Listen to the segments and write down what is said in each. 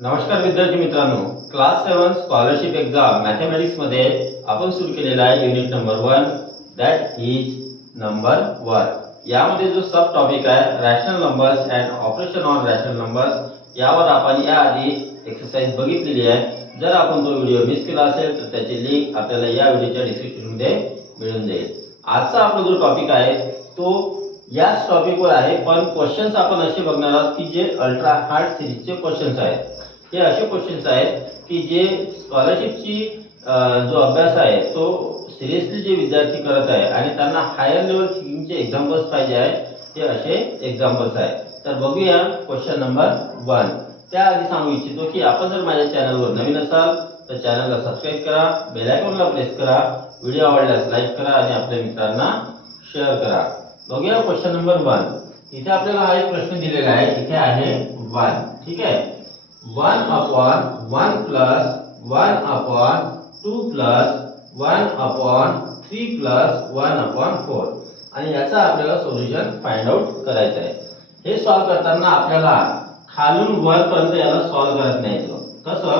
नमस्कार विद्यार्थी मित्रांनो, क्लास 7 स्कॉलरशिप एक्झाम मॅथमॅटिक्स मध्ये आपण सुरू केलेला आहे unit number 1 that is number 1। यामध्ये जो सब टॉपिक आहे rational numbers and operation on rational numbers यावर आपण याआधी एक्सरसाइज बघितलेली आहे। जर आपण तो व्हिडिओ मिस केला असेल तर त्याची लिंक आपल्याला या व्हिडिओच्या डिस्क्रिप्शन मध्ये मिळून जाईल। आजचा आपला जो टॉपिक आहे तो याच टॉपिकवर आहे, पण क्वेश्चन्स आपण असे बघणार आहोत की जे अल्ट्रा हार्ड सिरीजचे क्वेश्चन्स आहेत। हे असे क्वेश्चन्स आहेत की जे स्कॉलरशिपची जो अभ्यास आहे तो सिरियसली जे विद्यार्थी करत आहे आणि त्यांना हायर लेवल थिंकिंगचे एक्झाम्पल्स पाहिजे आहे, ते असे एक्झाम्पल्स आहेत। तर बघूया क्वेश्चन नंबर 1। त्याआधी सांगू इच्छितो की आपण जर माझ्या चॅनलवर नवीन असाल तर चॅनलला सबस्क्राइब करा, बेल आयकॉनला प्रेस करा, व्हिडिओ आवडल्यास लाईक करा आणि आपल्या मित्रांना शेअर करा। बघूया क्वेश्चन नंबर 1। इथे आपल्याला हा एक प्रश्न दिलेला आहे, इथे आहे 1, ठीक आहे। 1 upon 1 plus 1 upon 2 plus 1 upon 3 plus 1 upon 4 आणि याचा आपल्याला सोल्युशन फाइंड आउट करायचं आहे। हे सॉल्व करताना आपल्याला खालून वर पर्यंत याला सॉल्व करत न्यायचं। कसं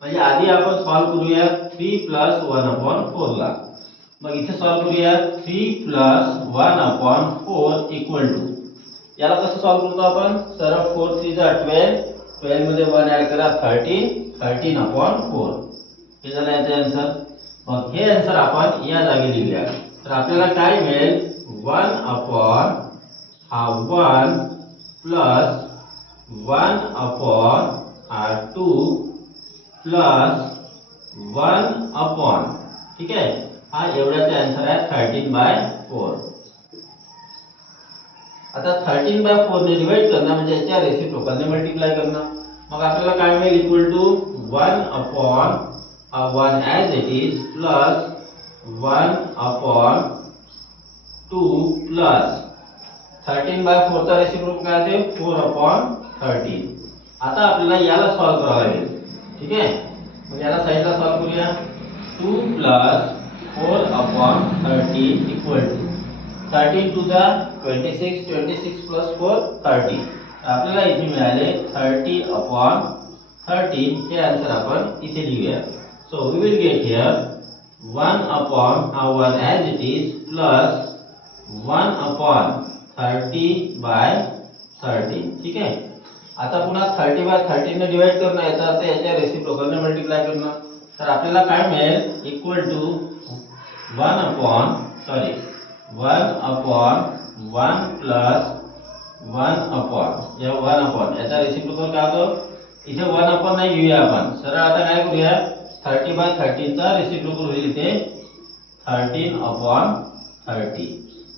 म्हणजे आधी आपण सॉल्व करूया 3 plus 1 upon 4 ला। मग इथे सॉल्व करूया 3 plus 1 upon 4 इक्वल टू, याला कसं सॉल्व करतो आपण, सरळ 4 3 जा 12, 12 मध्ये 1 ऍड करा 13, 13 upon 4 हे झालं याचं आन्सर। मग हे आन्सर आपण या जागी लिहूया तर आपल्याला काय मिळेल, 1 upon हा 1 प्लस 1 upon हा 2 प्लस 1 upon, ठीक आहे, हा एवढ्याचा आन्सर आहे 13/4। आता 13/4 ने डिवाइड करना म्हणजे याच्या रेसिप्रोकलने मल्टिप्लाय करना। मग आपल्याला काय मिळेल, equal to 1 upon 1 as it is plus 1 upon 2 plus 13/4 चा रेसिप्रोकल काय आहे 4 upon 13। आता आपल्याला याला सॉल्व करावं लागेल, ठीक आहे। मग याला साइडला सॉल्व करूया, 2 plus 4 upon 13 equal to 13 to the 26, 26 plus 4 30। आपल्याला इथे मिळाले 30 upon 13 हे आन्सर आपण इथे लिहूया। So we will get here 1 upon 1 as it is plus 1 upon 30/13, ठीक आहे। आता पुन्हा 30/13 ने डिवाइड करणं, याचा अर्थ याच्या रेसिप्रोकलने मल्टिप्लाय करणं। तर आपल्याला काय मिळेल, equal to 1 upon 1 plus 1 upon या 1 upon याचा रेसिप्रोकल काय होतो, इथे 1 upon नाही घेऊया आपण, सरळ आता काय करूया 30/13 चा रेसिप्रोकल होईल इथे 13 upon 30।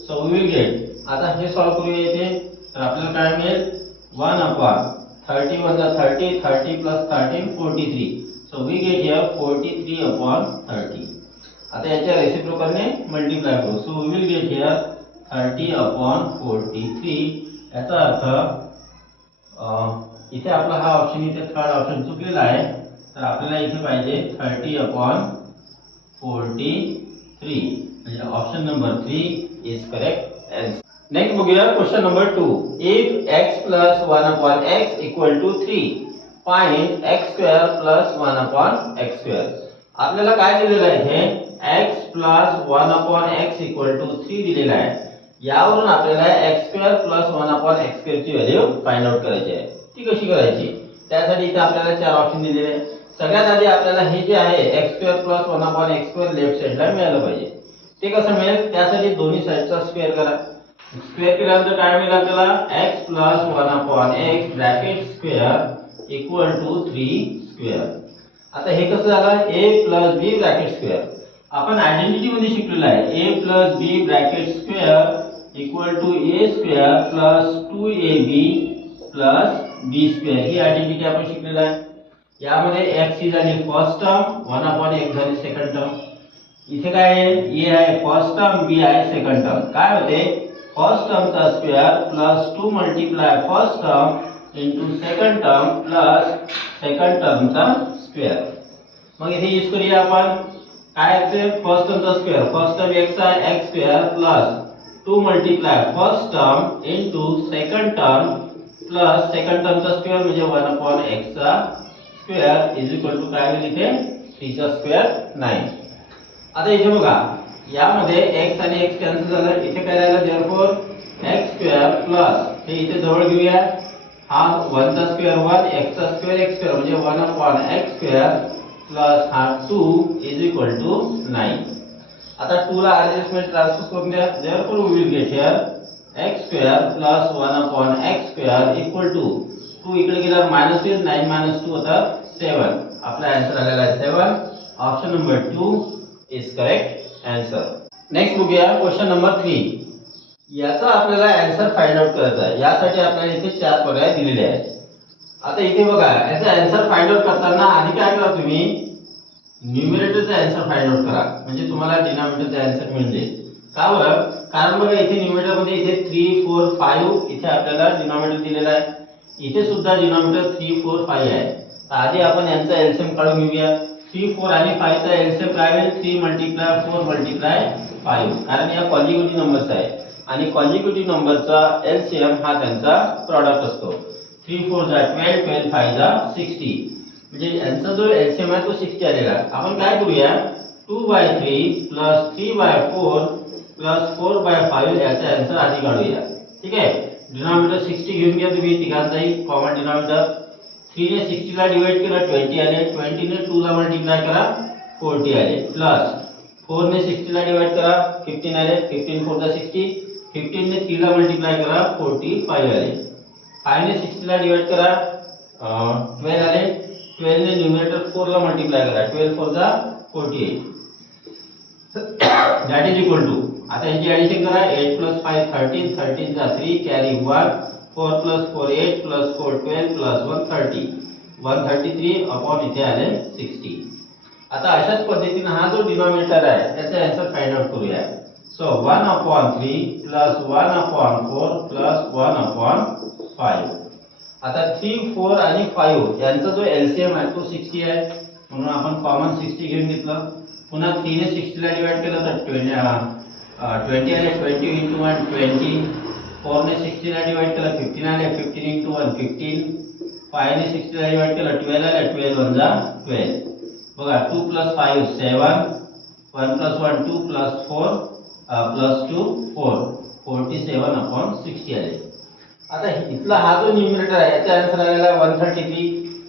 So we will get, आता हे सॉल्व करूया इथे, तर आपल्याला काय मिळेल 1 upon 30 1 30, 30 plus 13 43। So we get here 43 upon 30। आता याच्या रेसिप्रोकलने मल्टिप्लाय करू, so we will get here 30 upon 43। याचा अर्थ इथे आपला हा ऑप्शन, इथे थर्ड ऑप्शन चुकलेला आहे, तर आपल्याला इथे पाहिजे 30 upon 43 म्हणजे option number 3 is correct answer. Next बघूया question number 2। If x plus 1 upon x equal to 3 find x square plus 1 upon x square। आपल्याला काय दिलेलं आहे, हे x plus 1 upon x equal to 3 दिलेला आहे। यावरून आपल्याला x square plus 1 upon x square ची व्हॅल्यू फाइंड आउट करायची आहे। ती कशी करायची, त्यासाठी इथे आपल्याला चार ऑप्शन दिलेले आहेत। सगळ्यात आधी आपल्याला हे जे आहे x square plus 1 upon x square left साइडला मिळालं पाहिजे। ते कसं मिळेल, त्यासाठी दोन्ही साइडचा स्क्वेअर करा। स्क्वेअर केल्यानंतर काय मिळेल आपल्याला, x plus 1 upon x bracket square equal to 3 square. आता हे कसं झालं, a plus b bracket square, आपण आयडेंटिटी मध्ये शिकलेलो आहे a plus b bracket square equal to a square plus 2ab plus b square, ही आयडेंटिटी आपण शिकलेलो आहे। यामध्ये x ही झाली फर्स्ट टर्म, 1 upon x झाली सेकंड टर्म। इथे काय आहे, a आहे फर्स्ट टर्म, b आहे सेकंड टर्म। काय होते, फर्स्ट टर्मचा square plus 2 multiply first term into second term plus second टर्मचा स्क्वेअर। मग इथे यूज करूया आपण काय असते, फर्स्ट टर्मचा स्क्वेअर, फर्स्ट टर्म x आहे x square plus 2 multiply first term into second term plus second टर्मचा स्क्वेअर म्हणजे 1 upon x चा स्क्वेअर इज इक्वल टू काय होईल इथे 3 चा स्क्वेअर 9. आता इथे बघा यामध्ये x आणि x कॅन्सल झालं. इथे काय राहिलं देअरफॉर x स्क्वेअर प्लस हे इथे जवळ घेऊया. हा 1 चा स्क्वेअर 1 x चा स्क्वेअर x स्क्वेअर म्हणजे 1 अपॉन x स्क्वेअर प्लस हा 2 इज इक्वल टू 9. आता 2 ला ऍडजस्टमेंट ट्रान्सफर करून द्या. Therefore we will get here x square plus 1 upon x square equal to 2 इकडे गेल्यावर मायनस होईल. 9 मायनस 2 होता 7. आपला आन्सर आलेला आहे 7. Option number 2 is correct answer. Next बघूया क्वेश्चन नंबर 3. याचा आपल्याला आन्सर फाइंड आउट करायचा आहे. यासाठी आपल्याला इथे 4 पर्याय दिलेले आहेत. आता इथे बघा याचा आन्सर फाइंड आउट करताना आधी काय करा तुम्ही न्यूमरेटरचा आन्सर फाइंड आउट करा म्हणजे तुम्हाला डिनॉमिनेटरचा आन्सर मिळून जाईल. का बरं? कारण बघा इथे न्यूमरेटर मध्ये इथे 3 4 5 इथे आपल्याला डिनॉमिनेटर दिलेला आहे. इथे सुद्धा डिनॉमिनेटर 3 4 5 आहे. तर आधी आपण यांचा एलसीएम काढून घेऊया. 3 4 आणि 5 चा एलसीएम काय होईल 3 मल्टिप्लाय 4 मल्टिप्लाय 5 कारण या कॉन्जिक्युटिव्ह नंबर्स आहे आणि कॉन्जिक्युटिव्ह नंबरचा एलसीएम हा त्यांचा प्रॉडक्ट असतो. 3 4 जा 12 12 5 जा 60 म्हणजे यांचा जो एलसीएम आहे तो 60 आलेला आहे. आपण काय करूया 2/3 प्लस 3/4 प्लस 4/5 याचा आन्सर आधी काढूया. ठीक आहे. डिनॉमिनेटर 60 घेऊन घ्या तुम्ही तिघांचाही कॉमन डिनॉमिनेटर. 3 ने 60 ला डिवाइड केला 20 आले. 20 ने 2 ला मल्टिप्लाय करा 40 आले प्लस 4 ने 60 ला डिवाइड करा 15 आले. 15 4 जा 60. 15 ने 3 ला मल्टिप्लाय करा 45 आले. 5 ने 60 ला डिवाइड करा 12 आले. 12 ने न्यूमरेटर 4 ला मल्टिप्लाय करा 12 4 जा 48 that is equal to आता याची ऍडिशन करा 8 plus 5 13 13 जा 3 carry 1 4 plus 4 8 plus 4 12 plus 1 30 133 upon इथे आले 60. आता अशाच पद्धतीने हा जो डिनॉमिनेटर आहे त्याचा आन्सर फाइंड आउट करूया. So 1/3 plus 1/4 plus 1/5. आता 3 4 आणि 5 यांचा जो एलसीएम आहे तो 60 आहे म्हणून आपण कॉमन 60 घेऊन घेतलं. पुन्हा 3 ने 60 ला डिवाइड केलं तर 20 आले. 20 into 1 20. 4 ने 60 ला डिवाइड केलं 15 आले. 15 into 1 15. 5 ने 60 ला डिवाइड केलं 12 आले. 12 1 जा 12. बघा 2 plus 5 7. 1 plus 1 2 plus 4 plus 2 4. 47/60 आले. आता इथला हा जो न्यूमरेटर आहे याचा आन्सर आलेला आहे 133.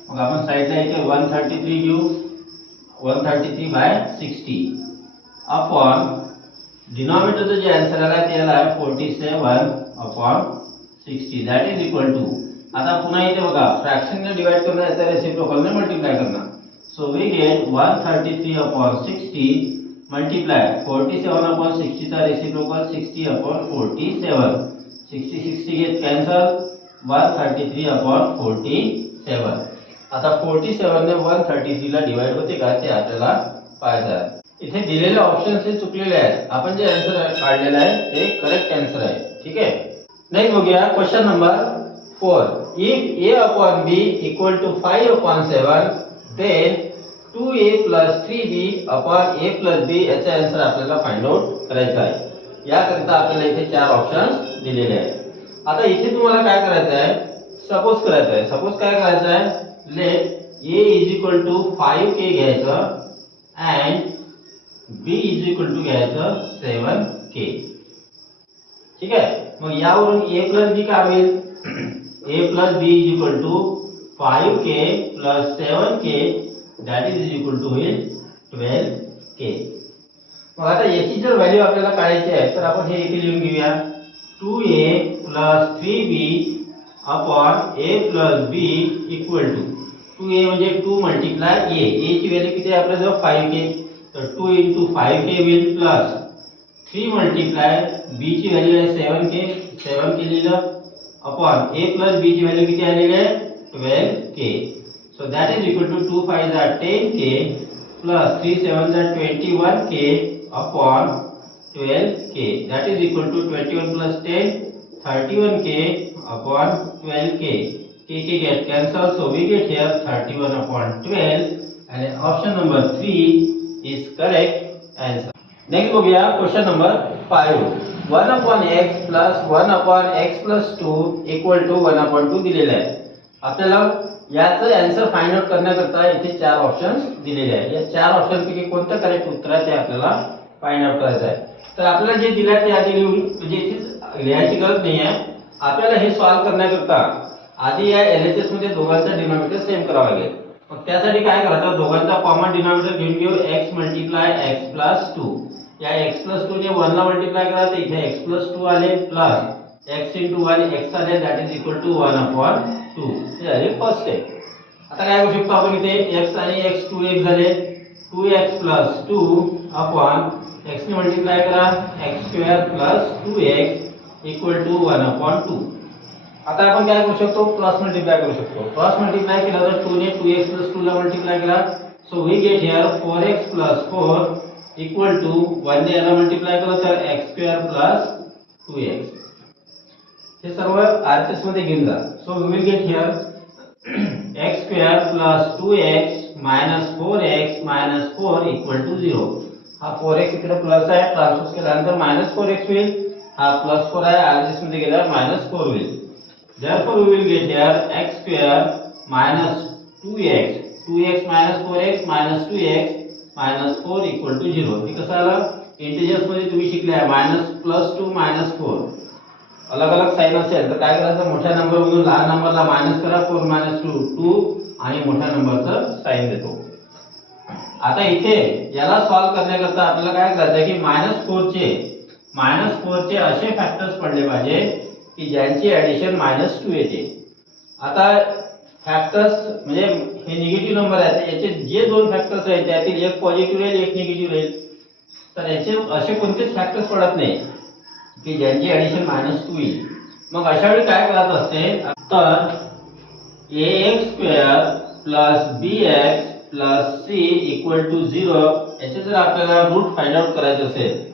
मग आपण साइडला इथे 133 घेऊ. 133/60 अपॉन डिनॉमिनेटरचं जे आन्सर आला ते आला 47/60 दॅट इज इक्वल टू आता पुन्हा इथे बघा फ्रॅक्शन ने डिवाइड करणार याचा रेसिप्रोकल ने मल्टिप्लाय करणार. सो वी गेट 133/60 मल्टिप्लाय 47/60 चा रेसिप्रोकल 60/47. 60 60 get cancel 133/47. आता 47 ने 133 ला डिवाइड होते का ते आपल्याला पाहायचं आहे. इथे दिलेले ऑप्शन्स हे चुकलेले आहेत. आपण जे आन्सर काढलेला आहे ते करेक्ट आन्सर आहे. ठीक आहे. नेक्स्ट बघूया question number 4. If a/b equal to 5/7 then 2a plus 3b upon a plus b याचा आन्सर आपल्याला फाइंड आउट करायचा आहे. याकरिता आपल्याला इथे 4 ऑप्शन्स दिलेले आहेत. आता इथे तुम्हाला काय करायचं आहे सपोज करायचं आहे. सपोज काय करायचं आहे late a is equal to 5k घ्यायचं and b is equal to घ्यायचं 7k. ठीक आहे. मग यावरून a plus b काय होईल a plus b is equal to 5k plus 7k that is equal to होईल 12k. मग आता याची जर व्हॅल्यू आपल्याला काढायची आहे तर आपण हे इथे लिहून घेऊया 2a plus 3b upon a plus b equal to 2a म्हणजे 2 मल्टिप्लाय a. a ची व्हॅल्यू किती आहे आपल्याजवळ 5k. तर 2 into 5k होईल प्लस 3 मल्टिप्लाय b ची व्हॅल्यू आहे 7k. 7k लिहिलं अपॉन a plus b ची व्हॅल्यू किती आलेली आहे 12k. So that is equal to 2 5 जा 10k प्लस 3 7 जा 21k upon 12k. That is equal to 21 plus 10 31k upon 12k. k get cancelled, so we get here 31 upon 12 and option number 3 is correct answer. Next बघूया question number 5. 1 upon x plus 1 upon x plus 2 equal to 1 upon 2 दिलेला आहे. आपल्याला याचं answer find out करण्याकरता इथे चार options दिलेले आहेत. या चार ऑप्शन पैकी कोणतं करेक्ट उत्तर आहे ते आपल्याला फाइंड आउट करायचं आहे. तर आपल्याला जे दिलं आहे ते आधी लिहून म्हणजे इथे लिहायची गरज नाही आहे. आपल्याला हे सॉल्व्ह करण्याकरता आधी या LHS मध्ये दोघांचा डिनॉमिनेटर सेम करावा लागेल. मग त्यासाठी काय करायचं, दोघांचा कॉमन डिनॉमिनेटर घेऊन घेऊ x मल्टिप्लाय x प्लस 2. या x प्लस 2 ने 1 ला मल्टिप्लाय करा तर इथे x प्लस 2 आले प्लस x into 1 x आले दॅट इज इक्वल टू 1 अपॉन 2. हे झाले फर्स्ट स्टेप. आता काय करू शकतो आपण इथे x आणि x 2x झाले 2x प्लस 2 अपॉन x ने मल्टिप्लाय करा x square plus 2x equal to 1 अपॉन 2. आता आपण काय करू शकतो, क्रॉस मल्टिप्लाय करू शकतो. क्रॉस मल्टिप्लाय केला तर 2 ने 2x प्लस 2 ला मल्टिप्लाय करा. So we get here 4x plus 4 equal to 1 ने याला मल्टिप्लाय केलं तर x स्क्वेअर प्लस 2x. हे सर्व RHS मध्ये घेऊन जा. So we will get here x square plus 2x minus 4x minus 4 equal to 0. हा 4x इकडे प्लस आहे, ट्रान्सपोज केल्यानंतर मायनस 4x होईल. हा प्लस 4 आहे, RHS मध्ये गेल्यावर मायनस 4 होईल. Therefore we will get here x square minus 2x 2x minus 4x minus 2x minus 4 equal to 0. हे कसं आलं, इंटिजर्स मध्ये तुम्ही शिकले आहे मायनस प्लस 2 मायनस 4 अलग अलग साइन असेल तर काय करायचं, मोठ्या नंबर मधून लहान नंबरला मायनस करा. 4 मायनस 2 2 आणि मोठ्या नंबरचं साइन देतो. आता इथे याला सॉल्व करण्याकरता आपल्याला काय करायचं की मायनस 4 चे असे फॅक्टर्स पडले पाहिजे की ज्यांची ऍडिशन -2 येते. आता फॅक्टर्स म्हणजे हे निगेटिव्ह नंबर आहेत, याचे जे दोन फॅक्टर्स आहेत त्यातील एक पॉझिटिव्ह राहील एक निगेटिव्ह राहील. तर याचे असे कोणतेच फॅक्टर्स पडत नाही की ज्यांची ऍडिशन -2 येईल. मग अशा वेळी काय करायचं असते, तर ax² plus bx plus c equal to 0 याचे जर आपल्याला रूट फाइंड आउट करायचे असेल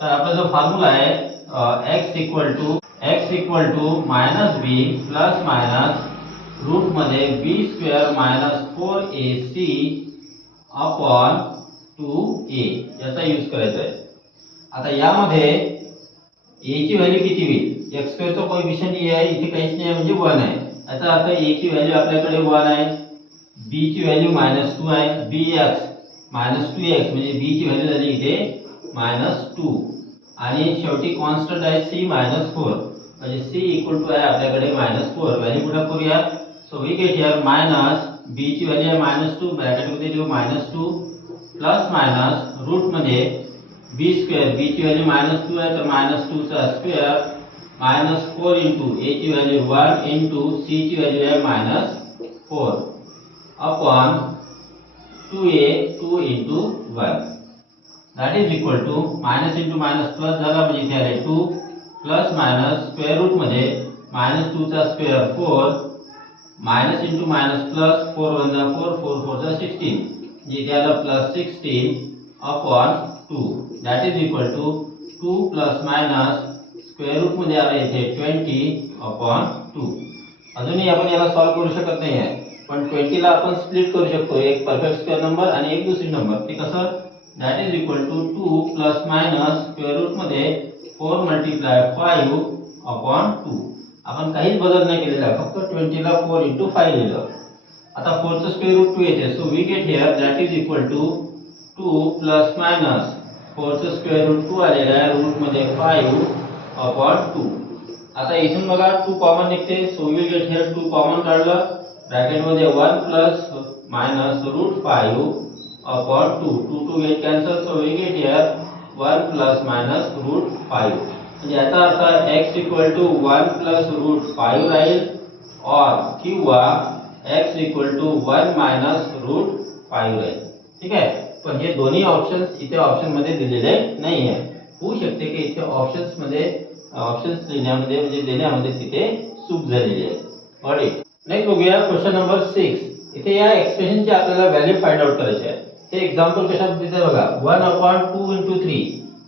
तर आपला जो फॉर्म्युला आहे x equal to minus B plus minus root मध्ये B square minus 4ac upon 2a याचा यूज करायचा आहे. आता यामध्ये a ची व्हॅल्यू किती होईल, x स्क्वेअरचा कोएफिशियंट a आहे, इथे काहीच नाही म्हणजे 1 आहे. याचा अर्थ a ची व्हॅल्यू आपल्याकडे 1 आहे, b ची व्हॅल्यू -2 आहे, bx -2x म्हणजे b ची व्हॅल्यू झाली इथे -2 आणि शेवटी कॉन्स्टंट आहे c -4 म्हणजे c इक्वल टू आहे आपल्याकडे -4. व्हॅल्यू पुढे करूया. So we get here minus b ची व्हॅल्यू आहे -2 ब्रॅकेट मध्ये लिहू -2 प्लस मायनस रूट मध्ये b स्क्वेअर b ची व्हॅल्यू -2 आहे तर -2 चा स्क्वेअर -4 इंटू a ची व्हॅल्यू 1 इंटू c ची व्हॅल्यू आहे -4 upon 2a 2 into 1 that is equal to minus into minus plus झाला म्हणजे इथे आले 2 प्लस मायनस स्क्वेअर रूट मध्ये -2 चा square 4 minus into minus plus 4 1 जा 4 4 4 जा 16 जिथे आलं प्लस 16 अपॉन 2 that is equal to 2 plus minus square root मध्ये आलं इथे 20 अपॉन 2. अजूनही आपण याला सॉल्व करू शकत नाही आहे, पण 20 ला आपण स्प्लिट करू शकतो, एक परफेक्ट स्क्वेअर नंबर आणि एक दुसरी नंबर. ते कसं, that is equal to 2 plus minus square root मध्ये 4 मल्टिप्लाय 5 अपॉन 2. आपण काहीच बदल नाही केलेला, फक्त 20 ला 4 इंटू 5 लिहिलं. आता 4 चं स्क्वेअर रूट 2 येते. So we get here that is equal to 2 plus minus 4 चं स्क्वेअर रूट 2 आलेला आहे रूट मध्ये 5 अपॉन 2. आता इथून बघा 2 कॉमन निघते. So we get here 2 common काढलं ब्रॅकेट मध्ये 1 plus minus root 5 upon 2 2 2 get cancel. So we get here 1 plus minus root 5 म्हणजे याचा अर्थ x equal to 1 plus root 5 राहील और किंवा x equal to 1 minus root 5 राहील. ठीक आहे, पण हे दोन्ही ऑप्शन्स इथे ऑप्शन मध्ये दिलेले नाही आहे. होऊ शकते की इथे ऑप्शन्स लिहिण्यामध्ये म्हणजे देण्यामध्ये तिथे चूक झालेली आहे. ऑलराइट, नेक्स्ट बघूया क्वेश्चन नंबर 6. इथे या एक्सप्रेशनची आपल्याला व्हॅल्यू फाइंड आउट करायची आहे. हे एक्झाम्पल कशा पद्धतीने बघा, 1 अपॉन 2 into 3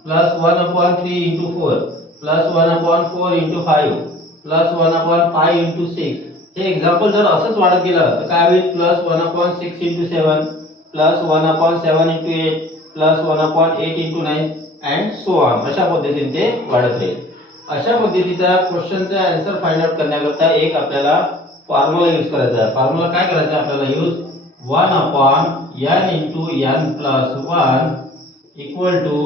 plus 1 upon 3 into 4 plus 1 upon 4 into 5 plus 1 upon 5 into 6. हे एक्झाम्पल जर असंच वाढत गेलं तर काय होईल, plus 1 upon 6 into 7 plus 1 upon 7 into 8 plus 1 upon 8 into 9 and so on. अशा पद्धतीने ते वाढत राहील. अशा पद्धतीचा क्वेश्चनचा आन्सर फाइंड आउट करण्याकरता एक आपल्याला फॉर्म्युला यूज करायचा आहे. फॉर्म्युला काय करायचा आहे आपल्याला use 1 upon n into n plus 1 equal to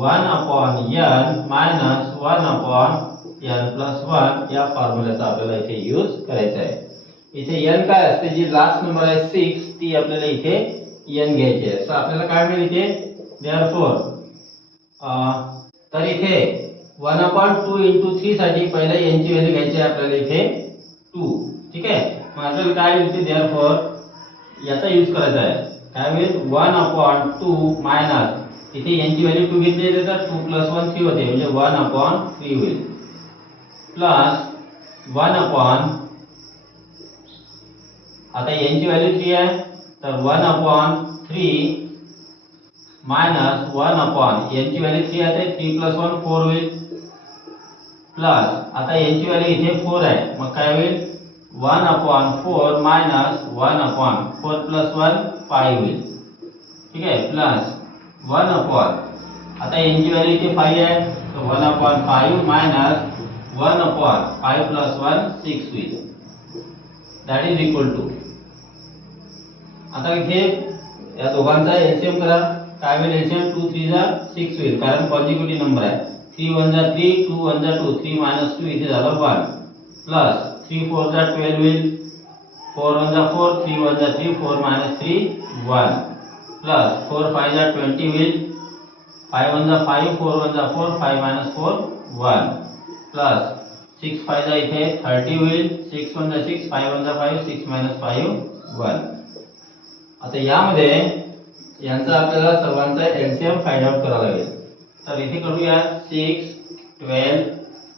1 upon n minus 1 upon n plus 1 या फॉर्म्युल्याचा आपल्याला इथे यूज करायचा आहे. इथे n काय असते, जी लास्ट नंबर आहे 6 ती आपल्याला इथे n घ्यायची आहे. सो आपल्याला काय मिळेल इथे देअरफॉर तर इथे 1 upon 2 into 3 साठी पहिला n ची व्हॅल्यू घ्यायची आहे आपल्याला इथे 2. ठीक आहे. मग आपल्याला काय होईल देअरफॉर याचा यूज करायचा आहे. काय होईल 1 upon 2 मायनस इथे n ची व्हॅल्यू 2 घेतली तर 2 plus 1 3 होते म्हणजे 1 upon 3 होईल प्लस 1 upon आता n ची व्हॅल्यू 3 आहे तर 1 upon 3 मायनस 1 upon n ची व्हॅल्यू 3 आहे तर 3 plus 1 4 होईल प्लस आता n ची व्हॅल्यू इथे 4 आहे मग काय होईल 1 upon 4 मायनस 1 upon 4 plus 1 5 होईल. ठीक आहे प्लस 1 upon आता n ची व्हॅल्यू इथे 5 आहे तर 1 upon 5 मायनस 1 upon 5 plus 1 6 होईल. दॅट इज इक्वल टू आता इथे या दोघांचा एलसीएम करा. काय होईल एलसीएम 2 3 जा 6 होईल कारण कॉन्जिक्युटिव्ह नंबर आहे. 3 1 जा 3 2 1 जा 2 3 minus 2 इथे झालं 1 प्लस 3 4 जा 12 होईल 4 1 जा 4 3 1 जा 3 4 minus 3 1 प्लस 4 5 जा 20 होईल 5 1 जा 5 4 1 जा 4 5 minus 4 1 प्लस 6 5 जा इथे 30 होईल 6 1 जा 6 5 1 जा 5 6 minus 5 1. आता यामध्ये यांचा आपल्याला सर्वांचा एलसीएम फाइंड आउट करावा लागेल. तर इथे करूया 6 12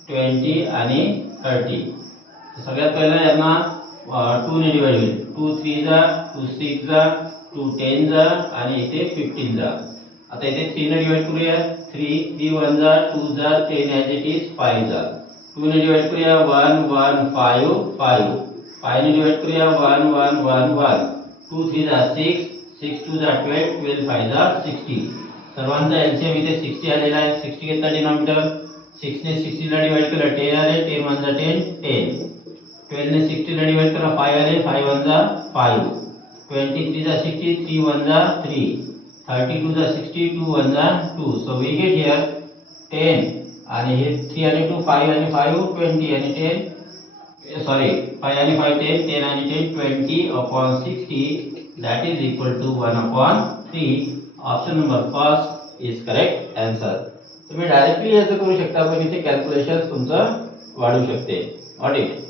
20 आणि 30. सगळ्यात पहिला यांना 2 ने डिवाइड होईल 2 3 जा 2 6 जा 2 10 जा आणि इथे 15 जा. आता इथे 3 ने डिवाइड करूया 3 3 1 जा 2 जा 10 ॲज इट इज 5 जा. 2 ने डिवाइड करूया 1 1 5 5 5 ने डिवाइड करूया 1 1 1 1 2 3 जा 6 6 2 जा 12 12 5 जा 60. सर्वांचा एलसीएम इथे 60 आलेला आहे. 60 घेतला डिनॉमिनेटर 6 ने 60 ला डिवाइड केलं 10 आले 10 1 जा 10 10 12 ने 60 ला डिवाइड करा 5 आले 5 1 जा 5 23 जा 60 3 1 जा 3 32 जा 60 2 1 जा 2. सो वी गेट हियर 10 आणि हे 3 आणि 2 5 आणि 5 20 आणि 10 सॉरी 5 आणि 5 10 10 आणि 10 20 upon 60 that is equal to 1 upon 3. Option number first is correct answer. तुम्ही डायरेक्टली याचं करू शकता पण इथे कॅल्क्युलेशन तुमचं वाढू शकते. ऑडिट